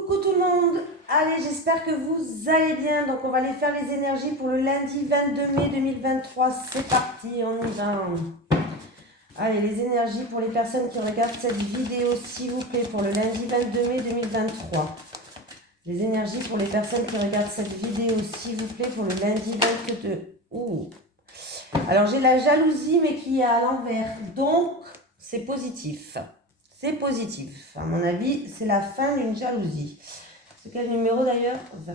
Coucou tout le monde. Allez, j'espère que vous allez bien. Donc on va aller faire les énergies pour le lundi 22 mai 2023. C'est parti, on y va. Allez, les énergies pour les personnes qui regardent cette vidéo, s'il vous plaît, pour le lundi 22 mai 2023. Les énergies pour les personnes qui regardent cette vidéo, s'il vous plaît, pour le lundi 22. Ouh. Alors j'ai la jalousie, mais qui est à l'envers. Donc, c'est positif. C'est positif. À mon avis, c'est la fin d'une jalousie. C'est quel numéro d'ailleurs? 20.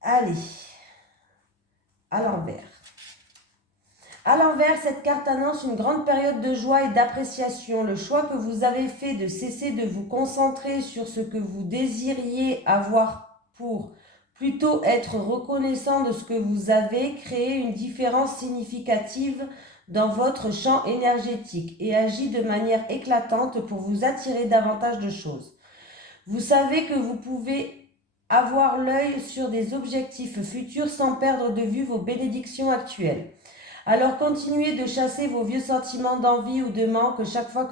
Allez. À l'envers. À l'envers, cette carte annonce une grande période de joie et d'appréciation. Le choix que vous avez fait de cesser de vous concentrer sur ce que vous désiriez avoir pour plutôt être reconnaissant de ce que vous avez créé une différence significative dans votre champ énergétique et agit de manière éclatante pour vous attirer davantage de choses. Vous savez que vous pouvez avoir l'œil sur des objectifs futurs sans perdre de vue vos bénédictions actuelles. Alors continuez de chasser vos vieux sentiments d'envie ou de manque chaque fois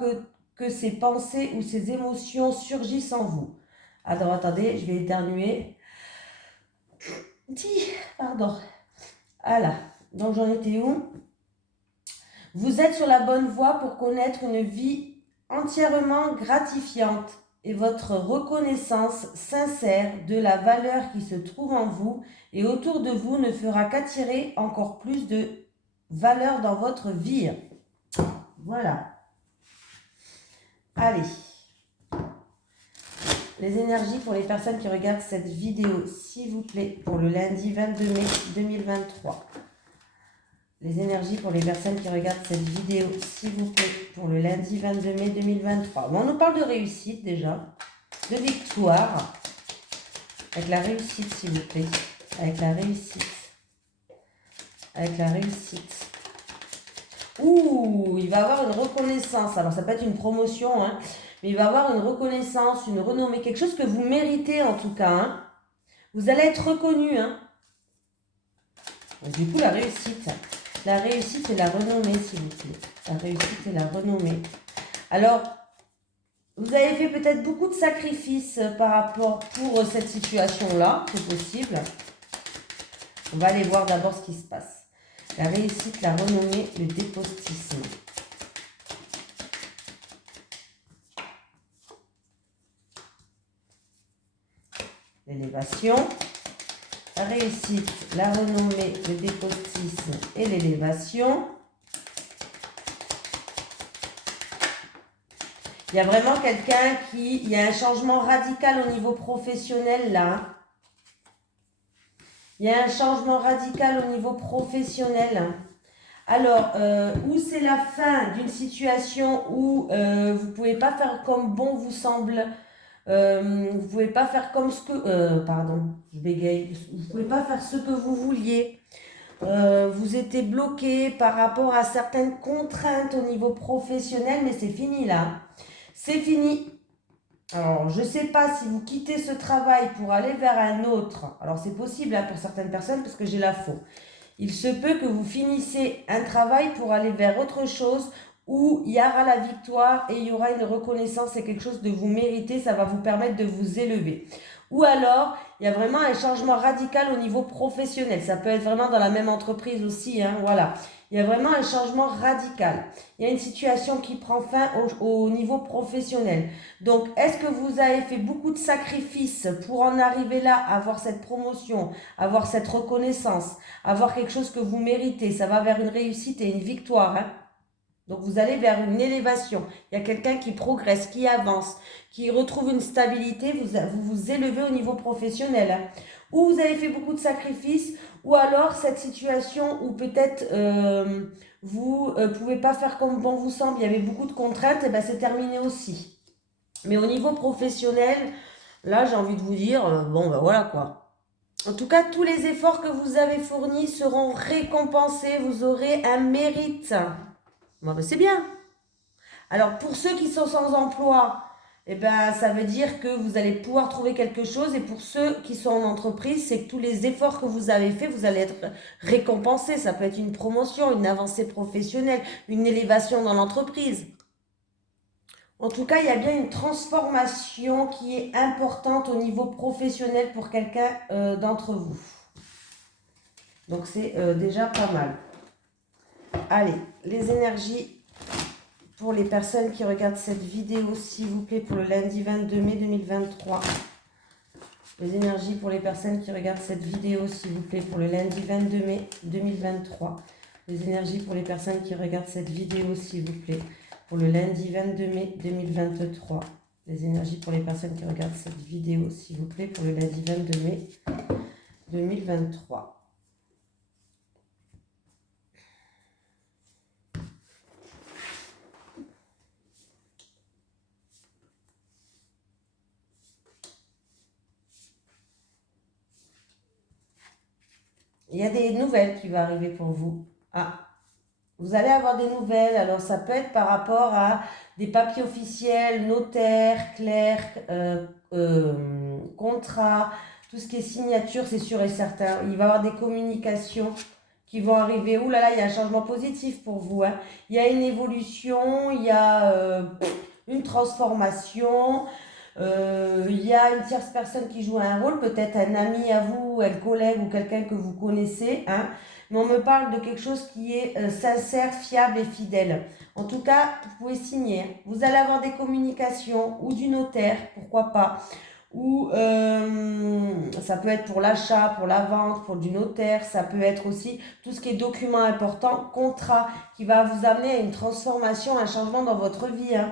que ces pensées ou ces émotions surgissent en vous. Alors attendez, je vais éternuer. Pardon. Voilà, donc j'en étais où? Vous êtes sur la bonne voie pour connaître une vie entièrement gratifiante et votre reconnaissance sincère de la valeur qui se trouve en vous et autour de vous ne fera qu'attirer encore plus de valeur dans votre vie. Voilà. Allez. Les énergies pour les personnes qui regardent cette vidéo, s'il vous plaît, pour le lundi 22 mai 2023. Les énergies pour les personnes qui regardent cette vidéo, s'il vous plaît, pour le lundi 22 mai 2023. Bon, on nous parle de réussite déjà, de victoire. Avec la réussite, s'il vous plaît. Avec la réussite. Avec la réussite. Ouh, il va avoir une reconnaissance. Alors, ça peut être une promotion, hein, mais il va avoir une reconnaissance, une renommée, quelque chose que vous méritez en tout cas. Hein. Vous allez être reconnu. Hein. Du coup, la réussite. La réussite et la renommée, s'il vous plaît. La réussite et la renommée. Alors, vous avez fait peut-être beaucoup de sacrifices par rapport pour cette situation-là. C'est possible. On va aller voir d'abord ce qui se passe. La réussite, la renommée, le dépostisme. L'élévation. La réussite, la renommée, le dépostisme et l'élévation. Il y a vraiment quelqu'un qui... Il y a un changement radical au niveau professionnel là. Il y a un changement radical au niveau professionnel. Alors, où c'est la fin d'une situation où vous ne pouvez pas faire comme bon vous semble. Vous ne pouvez pas faire comme ce que... pardon, je bégaye. Vous ne pouvez pas faire ce que vous vouliez. Vous étiez bloqué par rapport à certaines contraintes au niveau professionnel, mais c'est fini là. C'est fini. Alors, je ne sais pas si vous quittez ce travail pour aller vers un autre. Alors, c'est possible hein, pour certaines personnes parce que j'ai la faux. Il se peut que vous finissez un travail pour aller vers autre chose où il y aura la victoire et il y aura une reconnaissance et quelque chose de vous mériter. Ça va vous permettre de vous élever. Ou alors, il y a vraiment un changement radical au niveau professionnel. Ça peut être vraiment dans la même entreprise aussi. Hein, voilà. Il y a vraiment un changement radical. Il y a une situation qui prend fin au niveau professionnel. Donc, est-ce que vous avez fait beaucoup de sacrifices pour en arriver là, avoir cette promotion, avoir cette reconnaissance, avoir quelque chose que vous méritez? Ça va vers une réussite et une victoire. Hein? Donc, vous allez vers une élévation. Il y a quelqu'un qui progresse, qui avance, qui retrouve une stabilité. Vous vous élevez au niveau professionnel. Hein? Ou vous avez fait beaucoup de sacrifices, ou alors cette situation où peut-être vous ne pouvez pas faire comme bon vous semble, il y avait beaucoup de contraintes, et ben c'est terminé aussi. Mais au niveau professionnel, là j'ai envie de vous dire, bon ben voilà quoi. En tout cas, tous les efforts que vous avez fournis seront récompensés, vous aurez un mérite. Bon ben c'est bien. Alors pour ceux qui sont sans emploi, eh ben, ça veut dire que vous allez pouvoir trouver quelque chose. Et pour ceux qui sont en entreprise, c'est que tous les efforts que vous avez faits, vous allez être récompensés. Ça peut être une promotion, une avancée professionnelle, une élévation dans l'entreprise. En tout cas, il y a bien une transformation qui est importante au niveau professionnel pour quelqu'un d'entre vous. Donc c'est déjà pas mal. Allez, les énergies pour les personnes qui regardent cette vidéo, s'il vous plaît, pour le lundi 22 mai 2023. Les énergies pour les personnes qui regardent cette vidéo, s'il vous plaît, pour le lundi 22 mai 2023. Les énergies pour les personnes qui regardent cette vidéo, s'il vous plaît, pour le lundi 22 mai 2023. Les énergies pour les personnes qui regardent cette vidéo, s'il vous plaît, pour le lundi 22 mai 2023. Il y a des nouvelles qui vont arriver pour vous. Ah, vous allez avoir des nouvelles. Alors, ça peut être par rapport à des papiers officiels, notaires, clercs, contrats, tout ce qui est signature, c'est sûr et certain. Il va y avoir des communications qui vont arriver. Ouh là là, il y a un changement positif pour vous, hein. Il y a une évolution, il y a une transformation. Il y a une tierce personne qui joue un rôle, peut-être un ami à vous, un collègue ou quelqu'un que vous connaissez, hein, mais on me parle de quelque chose qui est sincère, fiable et fidèle. En tout cas, vous pouvez signer. Vous allez avoir des communications ou du notaire, pourquoi pas, ou ça peut être pour l'achat, pour la vente, pour du notaire, ça peut être aussi tout ce qui est document important, contrat, qui va vous amener à une transformation, un changement dans votre vie, hein.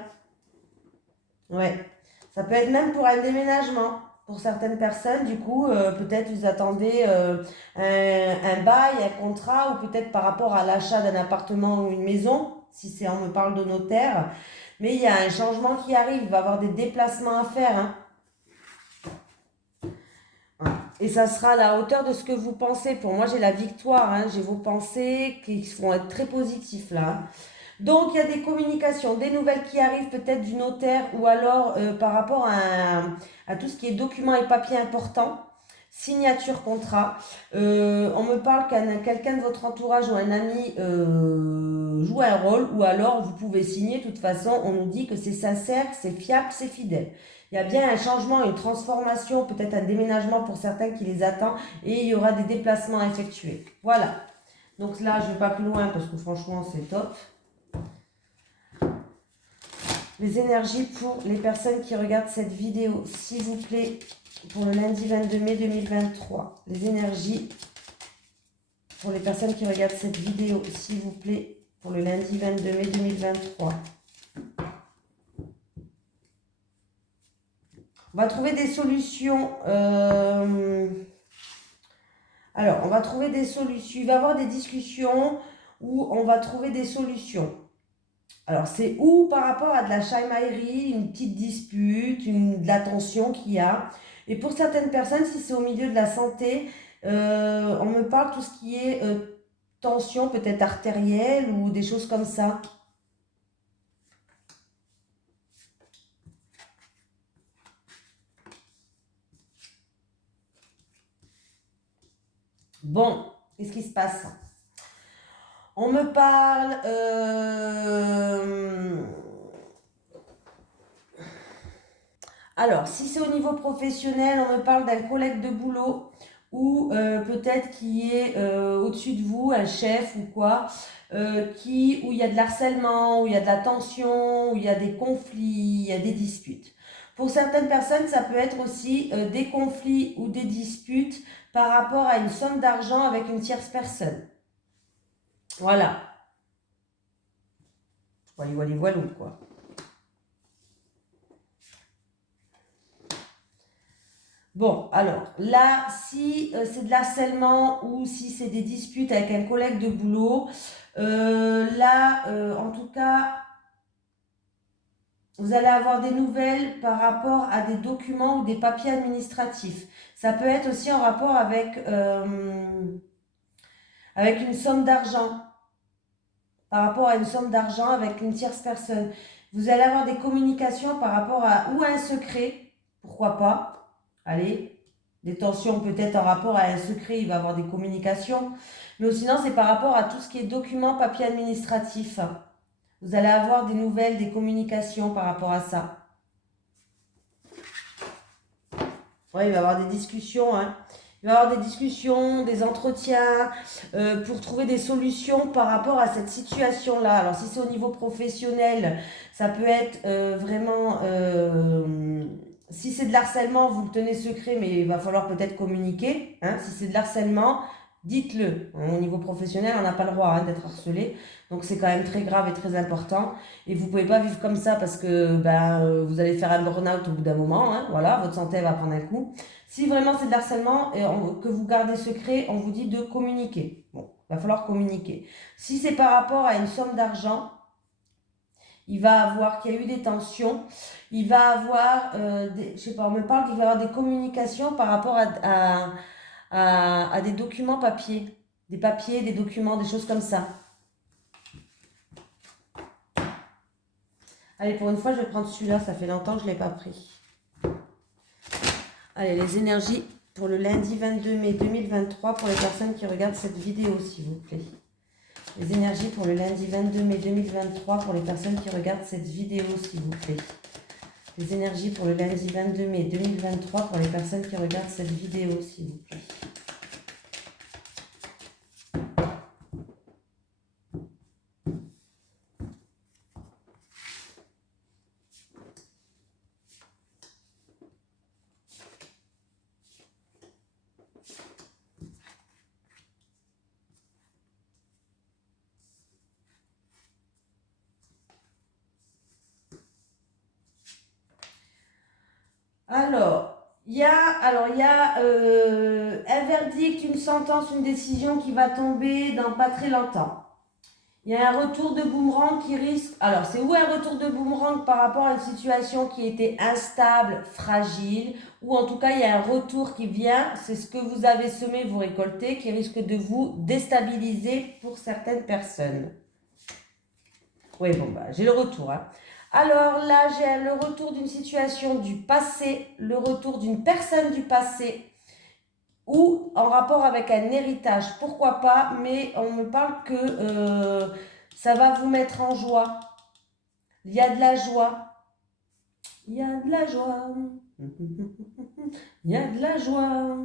Ouais. Ça peut être même pour un déménagement. Pour certaines personnes, du coup, peut-être vous attendez un bail, un contrat, ou peut-être par rapport à l'achat d'un appartement ou une maison, si c'est on me parle de notaire. Mais il y a un changement qui arrive, il va y avoir des déplacements à faire, hein. Voilà. Et ça sera à la hauteur de ce que vous pensez. Pour moi, j'ai la victoire, hein. J'ai vos pensées qui vont être très positifs là, hein. Donc, il y a des communications, des nouvelles qui arrivent peut-être du notaire ou alors par rapport à tout ce qui est documents et papiers importants, signature, contrat. On me parle quelqu'un de votre entourage ou un ami joue un rôle ou alors vous pouvez signer. De toute façon, on nous dit que c'est sincère, c'est fiable, c'est fidèle. Il y a bien un changement, une transformation, peut-être un déménagement pour certains qui les attend et il y aura des déplacements à effectuer. Voilà. Donc là, je ne vais pas plus loin parce que franchement, c'est top. Les énergies pour les personnes qui regardent cette vidéo, s'il vous plaît, pour le lundi 22 mai 2023. Les énergies pour les personnes qui regardent cette vidéo, s'il vous plaît, pour le lundi 22 mai 2023. On va trouver des solutions. Alors, on va trouver des solutions. Il va y avoir des discussions où on va trouver des solutions. Alors, c'est ou par rapport à de la chamaillerie, une petite dispute, de la tension qu'il y a. Et pour certaines personnes, si c'est au milieu de la santé, on me parle tout ce qui est tension, peut-être artérielle ou des choses comme ça. Bon, qu'est-ce qui se passe? On me parle... Alors, si c'est au niveau professionnel, on me parle d'un collègue de boulot ou peut-être qui est au-dessus de vous, un chef ou quoi, où il y a de l'harcèlement, où il y a de la tension, où il y a des conflits, il y a des disputes. Pour certaines personnes, ça peut être aussi des conflits ou des disputes par rapport à une somme d'argent avec une tierce personne. Voilà. Voilà, quoi. Bon, alors là, si c'est de l'harcèlement ou si c'est des disputes avec un collègue de boulot, en tout cas, vous allez avoir des nouvelles par rapport à des documents ou des papiers administratifs. Ça peut être aussi en rapport avec une somme d'argent, par rapport à une somme d'argent avec une tierce personne. Vous allez avoir des communications par rapport à un secret, pourquoi pas. Allez, des tensions peut-être en rapport à un secret, il va y avoir des communications. Mais sinon, c'est par rapport à tout ce qui est documents, papiers administratifs. Vous allez avoir des nouvelles, des communications par rapport à ça. Oui, il va y avoir des discussions, hein. Il va y avoir des discussions, des entretiens pour trouver des solutions par rapport à cette situation-là. Alors, si c'est au niveau professionnel, ça peut être vraiment... si c'est de l'harcèlement, vous le tenez secret, mais il va falloir peut-être communiquer. Hein. Si c'est de l'harcèlement, dites-le. Au niveau professionnel, on n'a pas le droit d'être harcelé. Donc, c'est quand même très grave et très important. Et vous ne pouvez pas vivre comme ça parce que vous allez faire un burn-out au bout d'un moment. Hein. Voilà, votre santé va prendre un coup. Si vraiment c'est de l'harcèlement et que vous gardez secret, on vous dit de communiquer. Bon, il va falloir communiquer. Si c'est par rapport à une somme d'argent, il va avoir qu'il y a eu des tensions, il va avoir, je sais pas, on me parle qu'il va y avoir des communications par rapport à des documents papier. Des papiers, des documents, des choses comme ça. Allez, pour une fois, je vais prendre celui-là, ça fait longtemps que je ne l'ai pas pris. Allez, les énergies pour le lundi 22 mai 2023 pour les personnes qui regardent cette vidéo, s'il vous plaît. Les énergies pour le lundi 22 mai 2023 pour les personnes qui regardent cette vidéo, s'il vous plaît. Les énergies pour le lundi 22 mai 2023 pour les personnes qui regardent cette vidéo, s'il vous plaît. Il y a un verdict, une sentence, une décision qui va tomber dans pas très longtemps. Il y a un retour de boomerang qui risque... Alors, c'est où un retour de boomerang par rapport à une situation qui était instable, fragile, ou en tout cas, il y a un retour qui vient, c'est ce que vous avez semé, vous récoltez, qui risque de vous déstabiliser pour certaines personnes. Oui, bon, j'ai le retour, hein. Alors là, j'ai le retour d'une situation du passé, le retour d'une personne du passé ou en rapport avec un héritage. Pourquoi pas, mais on me parle que ça va vous mettre en joie. Il y a de la joie. Il y a de la joie. Il y a de la joie.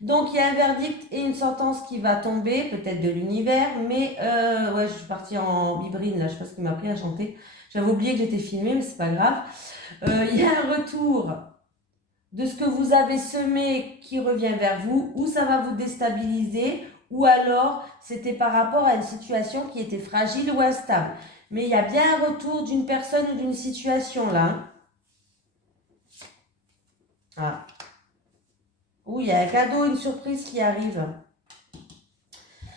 Donc, il y a un verdict et une sentence qui va tomber, peut-être de l'univers, mais ouais, je suis partie en bibrine, là, je sais pas ce qui m'a pris à chanter. J'avais oublié que j'étais filmée, mais c'est pas grave. Il y a un retour de ce que vous avez semé qui revient vers vous, ou ça va vous déstabiliser, ou alors c'était par rapport à une situation qui était fragile ou instable. Mais il y a bien un retour d'une personne ou d'une situation là. Hein. Ah. Oui, il y a un cadeau, une surprise qui arrive.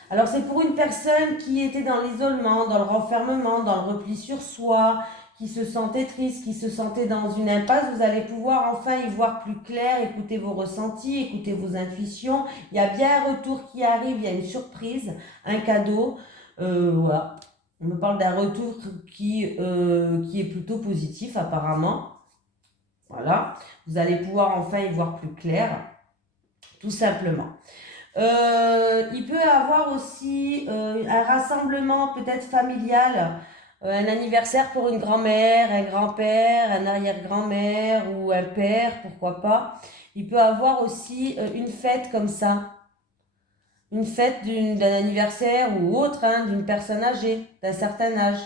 Alors c'est pour une personne qui était dans l'isolement, dans le renfermement, dans le repli sur soi, qui se sentait triste, qui se sentait dans une impasse. Vous allez pouvoir enfin y voir plus clair, écouter vos ressentis, écouter vos intuitions. Il y a bien un retour qui arrive, il y a une surprise, un cadeau. Voilà. On me parle d'un retour qui est plutôt positif apparemment. Voilà. Vous allez pouvoir enfin y voir plus clair, tout simplement. Il peut y avoir aussi un rassemblement peut-être familial, un anniversaire pour une grand-mère, un grand-père, un arrière-grand-mère ou un père, pourquoi pas. Il peut y avoir aussi une fête comme ça, une fête d'un anniversaire ou autre, hein, d'une personne âgée, d'un certain âge.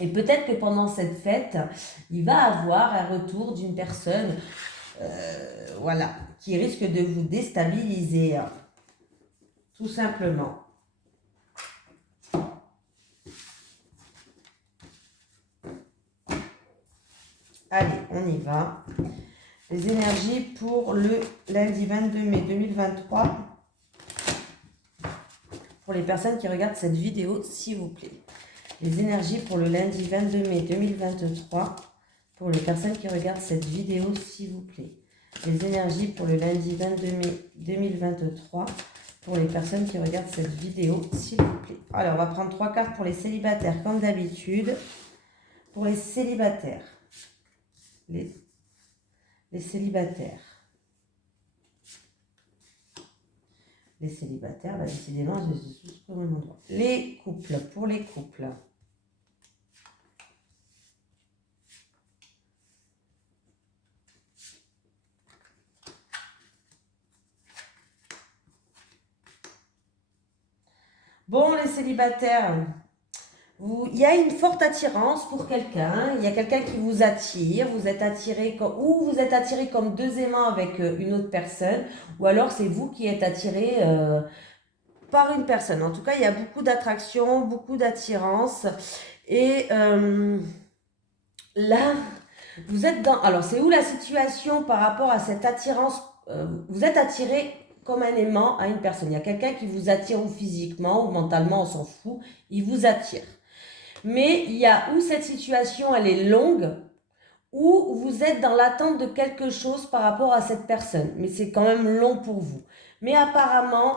Et peut-être que pendant cette fête, il va avoir un retour d'une personne, voilà, qui risque de vous déstabiliser. Tout simplement. Allez, on y va. Les énergies pour le lundi 22 mai 2023. Pour les personnes qui regardent cette vidéo, s'il vous plaît. Les énergies pour le lundi 22 mai 2023. Pour les personnes qui regardent cette vidéo, s'il vous plaît. Les énergies pour le lundi 22 mai 2023. Pour les personnes qui regardent cette vidéo, s'il vous plaît. Alors, on va prendre 3 cartes pour les célibataires, comme d'habitude. Pour les célibataires. Les célibataires. Les célibataires, décidément, je suis au même endroit. Les couples, pour les couples. Bon, les célibataires, il y a une forte attirance pour quelqu'un. Il y a quelqu'un qui vous attire. Vous êtes attiré ou vous êtes attiré comme deux aimants avec une autre personne. Ou alors c'est vous qui êtes attiré par une personne. En tout cas, il y a beaucoup d'attraction, beaucoup d'attirance. Et là, vous êtes dans... Alors, c'est où la situation par rapport à cette attirance vous êtes attiré comme un aimant à une personne. Il y a quelqu'un qui vous attire ou physiquement ou mentalement, on s'en fout. Il vous attire. Mais il y a où cette situation, elle est longue, ou vous êtes dans l'attente de quelque chose par rapport à cette personne. Mais c'est quand même long pour vous. Mais apparemment...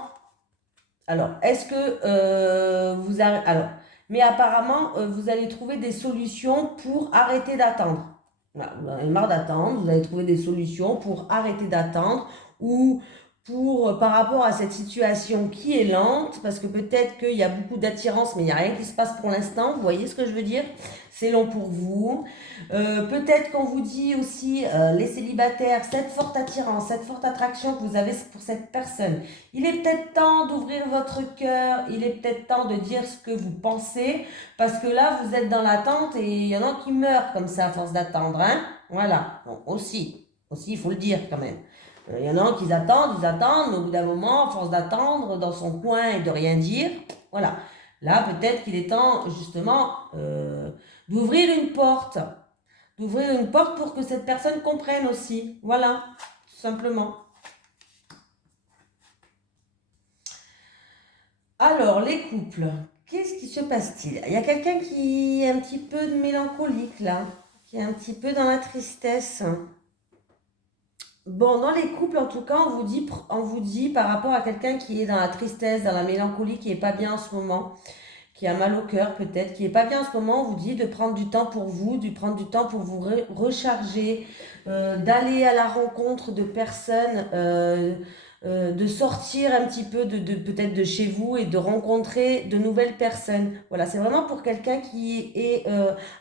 Alors, est-ce que vous avez... Alors, mais apparemment, vous allez trouver des solutions pour arrêter d'attendre. Voilà, vous en avez marre d'attendre, vous allez trouver des solutions pour arrêter d'attendre ou pour, par rapport à cette situation qui est lente, parce que peut-être qu'il y a beaucoup d'attirance, mais il n'y a rien qui se passe pour l'instant, vous voyez ce que je veux dire? C'est long pour vous. Peut-être qu'on vous dit aussi, les célibataires, cette forte attirance, cette forte attraction que vous avez pour cette personne, il est peut-être temps d'ouvrir votre cœur, il est peut-être temps de dire ce que vous pensez, parce que là, vous êtes dans l'attente et il y en a qui meurent comme ça à force d'attendre, hein? Voilà, bon, aussi, il faut le dire quand même. Il y en a qui attendent, mais au bout d'un moment, à force d'attendre dans son coin et de rien dire, voilà. Là, peut-être qu'il est temps, justement, d'ouvrir une porte. D'ouvrir une porte pour que cette personne comprenne aussi. Voilà, tout simplement. Alors, les couples, qu'est-ce qui se passe-t-il? Il y a quelqu'un qui est un petit peu de mélancolique, là, qui est un petit peu dans la tristesse. Bon, dans les couples, en tout cas, on vous dit par rapport à quelqu'un qui est dans la tristesse, dans la mélancolie, qui est pas bien en ce moment, qui a mal au cœur peut-être, qui est pas bien en ce moment, on vous dit de prendre du temps pour vous, de prendre du temps pour vous recharger, d'aller à la rencontre de personnes, de sortir un petit peu peut-être de chez vous et de rencontrer de nouvelles personnes. Voilà, c'est vraiment pour quelqu'un qui est...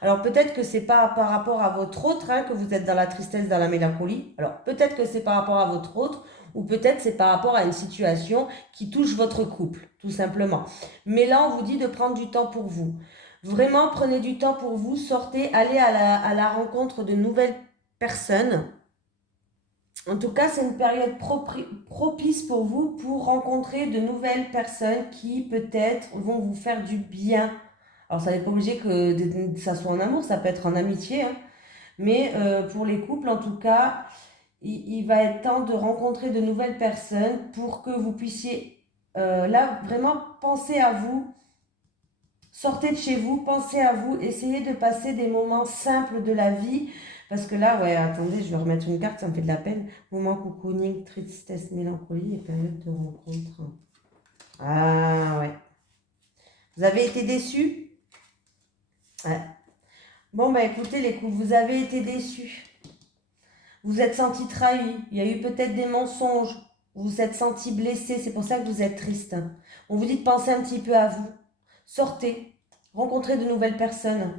alors peut-être que c'est pas par rapport à votre autre, hein, que vous êtes dans la tristesse, dans la mélancolie. Alors peut-être que c'est par rapport à votre autre, ou peut-être c'est par rapport à une situation qui touche votre couple, tout simplement. Mais là, on vous dit de prendre du temps pour vous. Vraiment, prenez du temps pour vous, sortez, allez à la rencontre de nouvelles personnes. En tout cas, c'est une période propice pour vous pour rencontrer de nouvelles personnes qui peut-être vont vous faire du bien. Alors, ça n'est pas obligé que ça soit en amour, ça peut être en amitié, hein. Mais pour les couples, en tout cas, il va être temps de rencontrer de nouvelles personnes pour que vous puissiez, là, vraiment penser à vous. Sortez de chez vous, pensez à vous, essayez de passer des moments simples de la vie. Parce que là, ouais, attendez, je vais remettre une carte, ça me fait de la peine. Moment cocooning, tristesse, mélancolie et période de rencontre. Ah ouais. Vous avez été déçus? Ouais. Bon, bah écoutez, les couples, vous avez été déçus. Vous êtes sentis trahis. Il y a eu peut-être des mensonges. Vous vous êtes sentis blessés. C'est pour ça que vous êtes triste. On vous dit de penser un petit peu à vous. Sortez, rencontrez de nouvelles personnes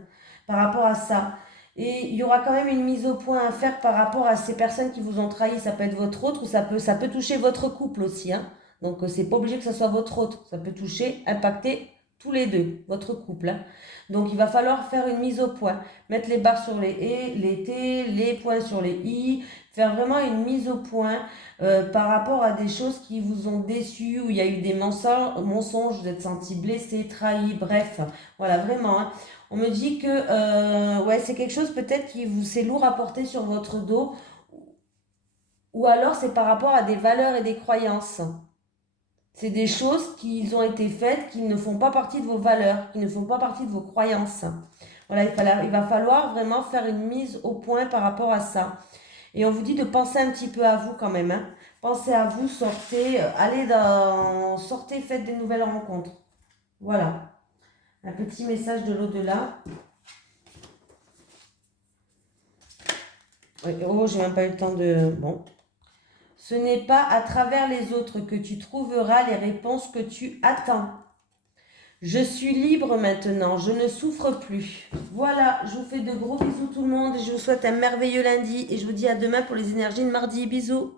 par rapport à ça. Et il y aura quand même une mise au point à faire par rapport à ces personnes qui vous ont trahi. Ça peut être votre autre ou ça peut toucher votre couple aussi, hein. Donc c'est pas obligé que ce soit votre autre. Ça peut toucher, impacter tous les deux, votre couple, hein. Donc il va falloir faire une mise au point. Mettre les barres sur les et, les T, les points sur les I. Faire vraiment une mise au point par rapport à des choses qui vous ont déçu, où il y a eu des mensonges, vous êtes senti blessé, trahi, bref. Voilà, vraiment, hein. On me dit que ouais, c'est quelque chose peut-être qui vous c'est lourd à porter sur votre dos, ou alors c'est par rapport à des valeurs et des croyances. C'est des choses qui ont été faites, qui ne font pas partie de vos valeurs, qui ne font pas partie de vos croyances. Voilà, il va falloir vraiment faire une mise au point par rapport à ça. Et on vous dit de penser un petit peu à vous quand même, hein. Pensez à vous, sortez, sortez, faites des nouvelles rencontres. Voilà. Un petit message de l'au-delà. Oh, j'ai même pas eu le temps de... Bon. Ce n'est pas à travers les autres que tu trouveras les réponses que tu attends. Je suis libre maintenant, je ne souffre plus. Voilà, je vous fais de gros bisous tout le monde et je vous souhaite un merveilleux lundi et je vous dis à demain pour les énergies de mardi. Bisous.